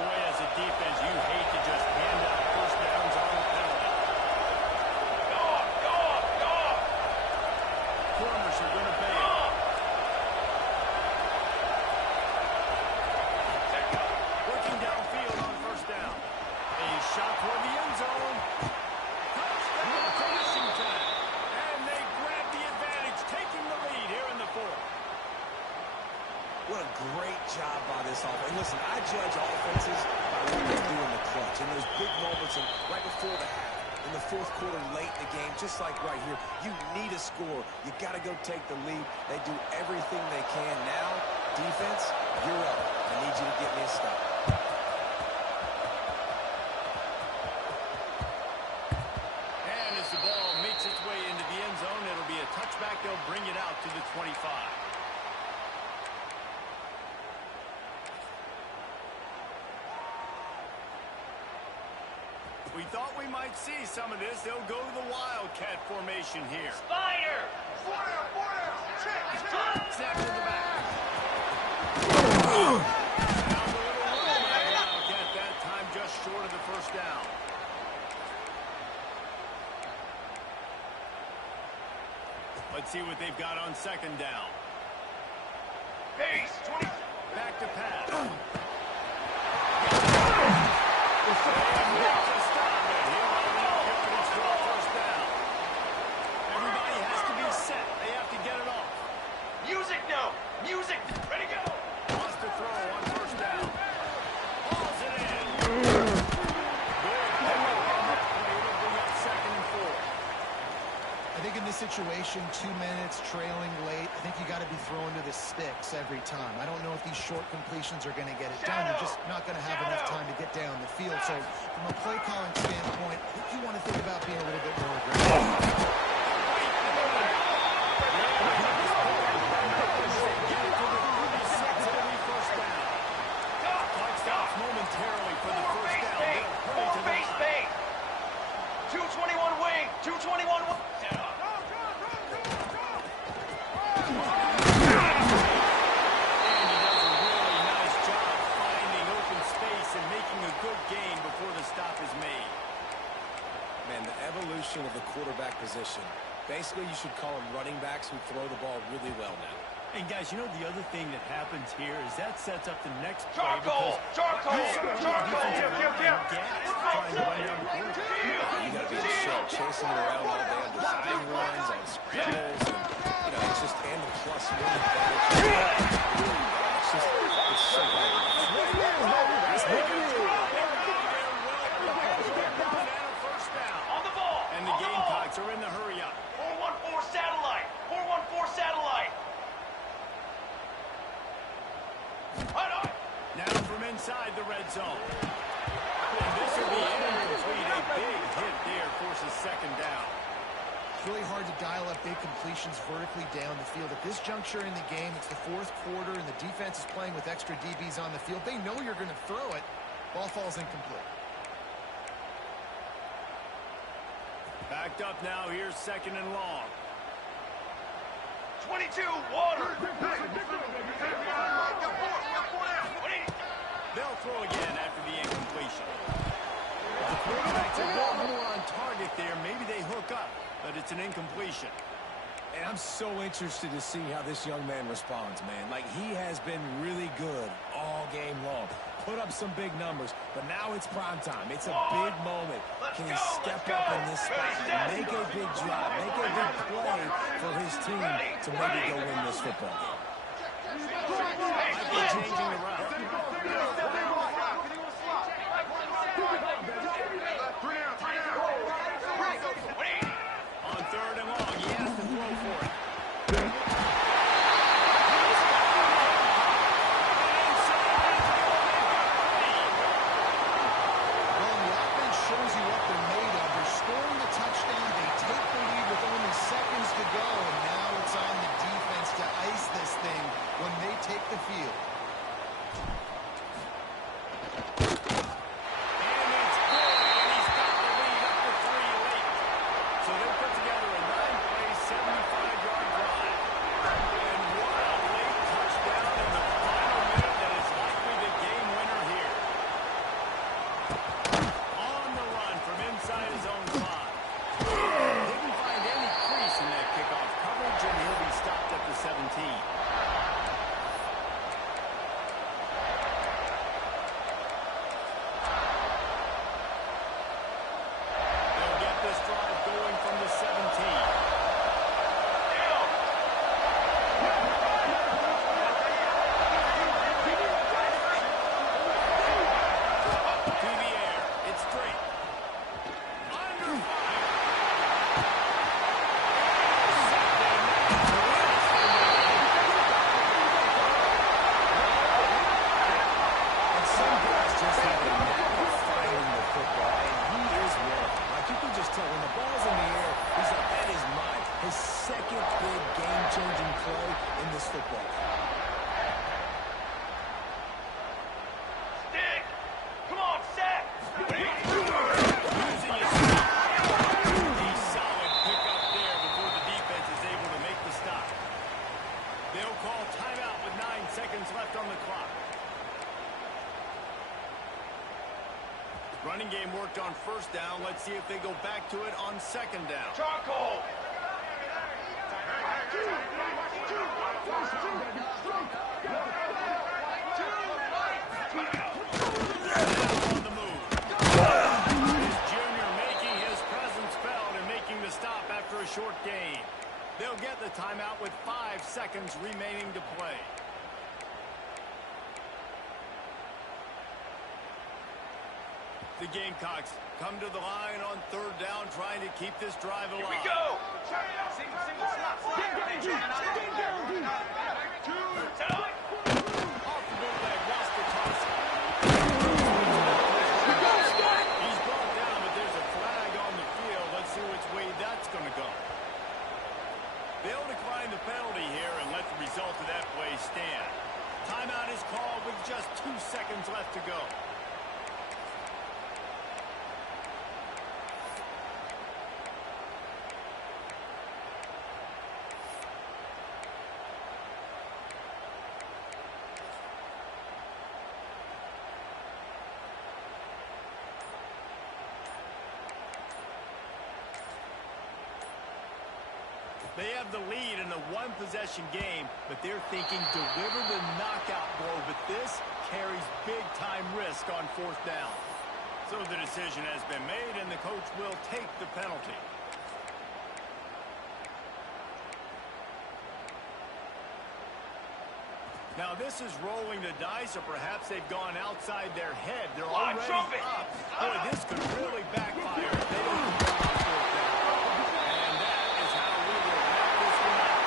Boy, as a defense, you hate to just hand out first downs on a penalty. Corners are going to bail. Working downfield on first down. A shot toward the end zone. Touchdown, finishing time. And they grab the advantage, taking the lead here in the 4th. What a great job by this offense. And listen, I judge offenses by what they do in the clutch. In those big moments and right before the half, in the 4th quarter, late in the game, just like right here, you need a score. You got to go take the lead. They do everything they can. Now, defense, you're up. I need you to get me a stop. And as the ball makes its way into the end zone, it'll be a touchback. They'll bring it out to the 25. We thought we might see some of this. They'll go to the Wildcat formation here. Spider! Snap to the back. Found a little room by the Wildcat that time, just short of the first down. Let's see what they've got on second down. Base, 20. Back to pass. Everybody has to be set. They have to get it off. Music now. Music. Ready, go. Lost to throw on first down. Hauls it in. Good pickup on that play. It'll bring up 2nd and 4. I think in this situation, 2 minutes trailing late, I think you got to be throwing to the sticks every time. I don't know if these short completions are going to get it done. You're just not going to have enough time to get down the field. So from a play calling standpoint, I think you want to think about being a little bit more aggressive. Momentarily for the first down. Full base base. 221 wing. 221 wing. And making a good gain before the stop is made. Man, the evolution of the quarterback position. Basically, you should call them running backs who throw the ball really well now. And guys, you know the other thing that happens here is that sets up the next play Charcoal! Charcoal! Charcoal! Trying to run down the quarterback. You got to be in shape, chasing it around all day on design runs, on scrambles, and it's just and the plus one advantage. It's so hard. On the ball! And the Gamecocks are in the hurry up. 414 satellite! 414 satellite! Now from inside the red zone. And this will be incomplete. A big hit there forces second down. It's really hard to dial up big completions vertically down the field. At this juncture in the game, it's the fourth quarter, and the defense is playing with extra DBs on the field. They know you're going to throw it. Ball falls incomplete. Backed up now. Here's second and long. 22, water! They'll throw again after the incompletion. The quarterback's a little more on target there. Maybe they hook up, but it's an incompletion. And I'm so interested to see how this young man responds, man. Like, he has been really good all game long. Put up some big numbers, but now it's prime time. It's a big moment. Can he step up in this spot and make a big drop, make a big play for his team to maybe go win this football game? Might be changing the route. On third and long, he has to throw for it. Well, the offense shows you what they're made of. They're scoring the touchdown. They take the lead with only seconds to go, and now it's on the defense to ice this thing when they take the field. Running game worked on first down. Let's see if they go back to it on second down. Charcoal! On the move. Is Junior making his presence felt and making the stop after a short gain. They'll get the timeout with 5 seconds remaining to play. The Gamecocks come to the line on third down, trying to keep this drive alive. Here we go! Off the bootleg, lost the toss. He's brought down, but there's a flag on the field. Let's see which way that's going to go. They'll decline the penalty here and let the result of that play stand. Timeout is called with just 2 seconds left to go. They have the lead in the one-possession game, but they're thinking deliver the knockout blow, but this carries big-time risk on fourth down. So the decision has been made, and the coach will take the penalty. Now this is rolling the dice, or perhaps they've gone outside their head. They're already up. Boy, this could really backfire if they don't convert on fourth down. And that is how we will wrap this one up.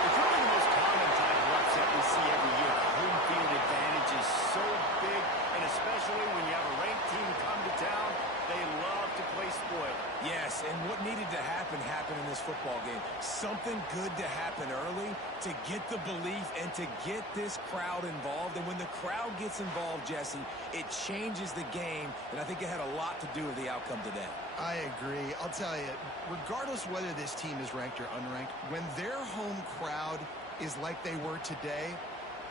It's really the most common type of upset we see every year. The home field advantage is so big, and especially when you have a ranked team come to town, they love to play spoiler. Yes, and what needed to happen happened in this football game. Something good to happen early to get the belief and to get this crowd involved. And when the crowd gets involved, Jesse, it changes the game, and I think it had a lot to do with the outcome today. I agree. I'll tell you, regardless whether this team is ranked or unranked, when their home crowd is like they were today,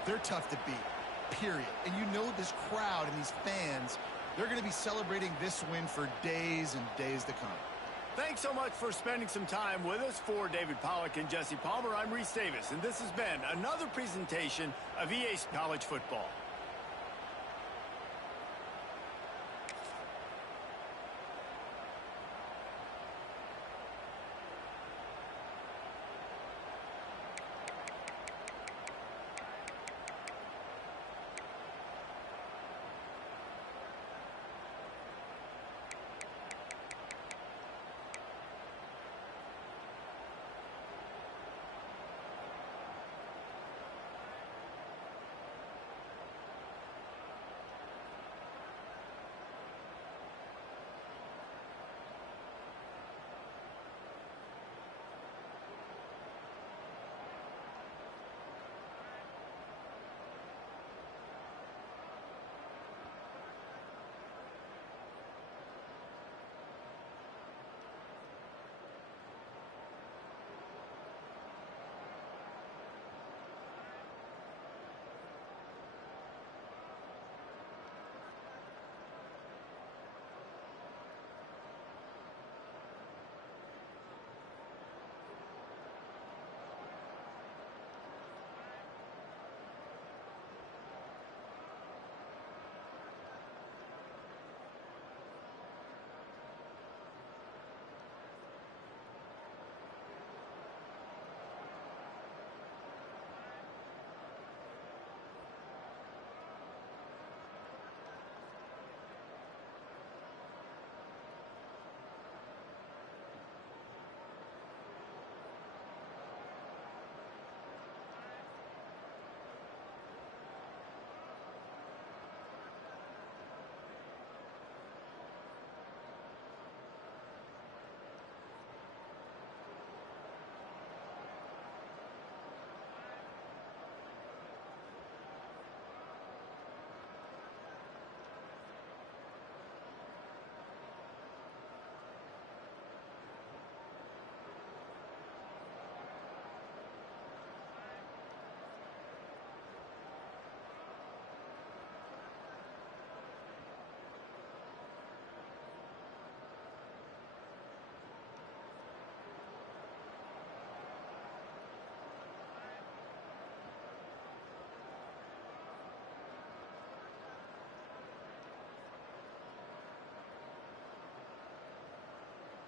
they're tough to beat, period. And you know this crowd and these fans, they're going to be celebrating this win for days and days to come. Thanks so much for spending some time with us. For David Pollack and Jesse Palmer, I'm Reese Davis, and this has been another presentation of EA College Football.